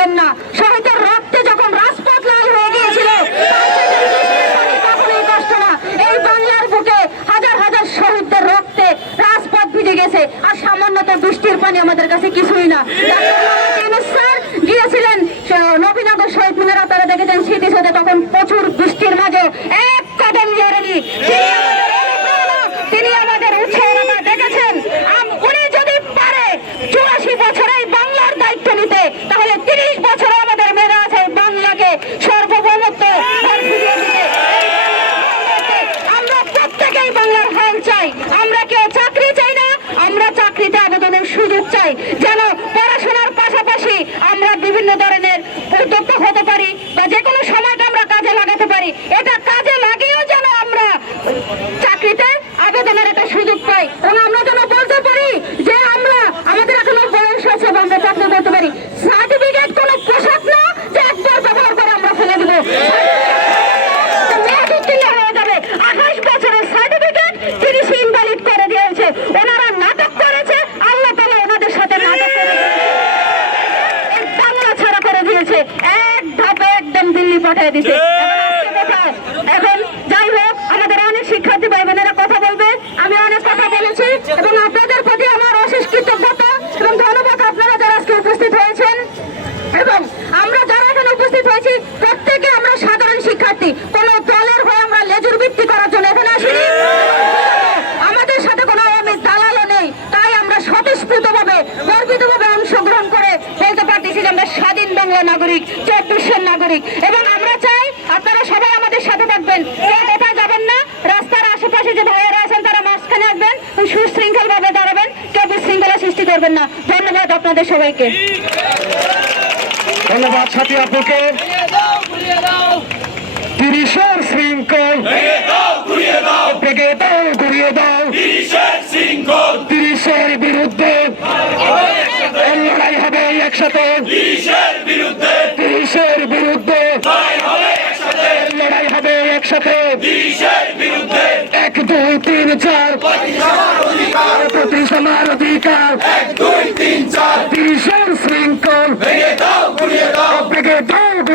যাবেন না। শহীদের রক্তে যখন রাজপথ লাল হয়ে গিয়েছিল, তার এই বাংলার বুকে হাজার হাজার শহীদদের রক্তে রাজপথ ভিজে গেছে। আর সামান্য তো বৃষ্টির পানি আমাদের কাছে কিছুই না। গিয়েছিলেন। নবীনগর শহীদ মিনার আপনারা দেখেছেন স্মৃতিসৌধে তখন প্রচুর বৃষ্টির মাঝে এক কদম আমরা কেউ চাকরি চাই না, আমরা চাকরিতে আবেদনের সুযোগ চাই। যেন পড়াশোনার পাশাপাশি আমরা বিভিন্ন ধরনের উদ্যোক্তা হতে পারি বা যে কোনো সময়টা আমরা কাজে লাগাতে পারি। এটা কাজে লাগিয়েও যেন আমরা চাকরিতে আবেদনের একটা সুযোগ পাই এবং আমরা যেন বলতে পারি যে আমরা আমাদের এখনও বয়স আছে বা আমরা চাকরি করতে পারি সার্টিফিকেট কোনো পোশাক না যে একবার ব্যবহার করে আমরা ফেলে দেবো মেয়াদ উত্তীর্ণ হয়ে যাবে আঠাশ বছরের সার্টিফিকেট তিরিশ ইনভ্যালিড করে দিয়েছে ওনারা নাটক করেছে আল্লাহ তালা ওনাদের সাথে নাটক করে এই বাংলা ছাড়া করে দিয়েছে এক ধাপে একদম দিল্লি পাঠিয়ে দিছে। এখন যাই হোক আমাদের অনেক শিক্ষার্থী ভাই বোনেরা কথা বলবে। আমি অনেক কথা বলেছি এবং আপনাদের প্রতি আমার অশেষ কৃতজ্ঞতা এবং ধন্যবাদ আপনারা যারা আজকে উপস্থিত হয়েছেন। এবং আমরা যারা এখানে উপস্থিত হয়েছি প্রত্যেকে আমরা সাধারণ শিক্ষার্থী। কোন দলের হয়ে আমরা লেজুর বৃত্তি করার জন্য এখানে আসিনি। আমাদের সাথে কোনো আওয়ামী দালালও নেই। তাই আমরা স্বতঃস্ফূর্ত ভাবে গর্বিত ভাবে অংশগ্রহণ করে বলতে পারতেছি যে আমরা স্বাধীন বাংলা নাগরিক চব্বিশের নাগরিক। এবং থাকবেন কেউ কোথায় যাবেন না। রাস্তার আশেপাশে যে ভাইয়েরা আছেন তারা মাঝখানে আসবেন। সুশৃঙ্খল ভাবে দাঁড়াবেন। কেউ বিশৃঙ্খলা সৃষ্টি করবেন না। ধন্যবাদ আপনাদের সবাইকে। ধন্যবাদ সাথী আপুকে। তিরিশের শৃঙ্খল। ভেঙে দাও ঘুরিয়ে দাও। তিরিশের বিরুদ্ধে। লড়াই হবে একসাথে। একসাথে এক দুই তিন চার। প্রতি সমান অধিকার। তিরিশের শৃঙ্খল। ভেঙে দাও ঘুরিয়ে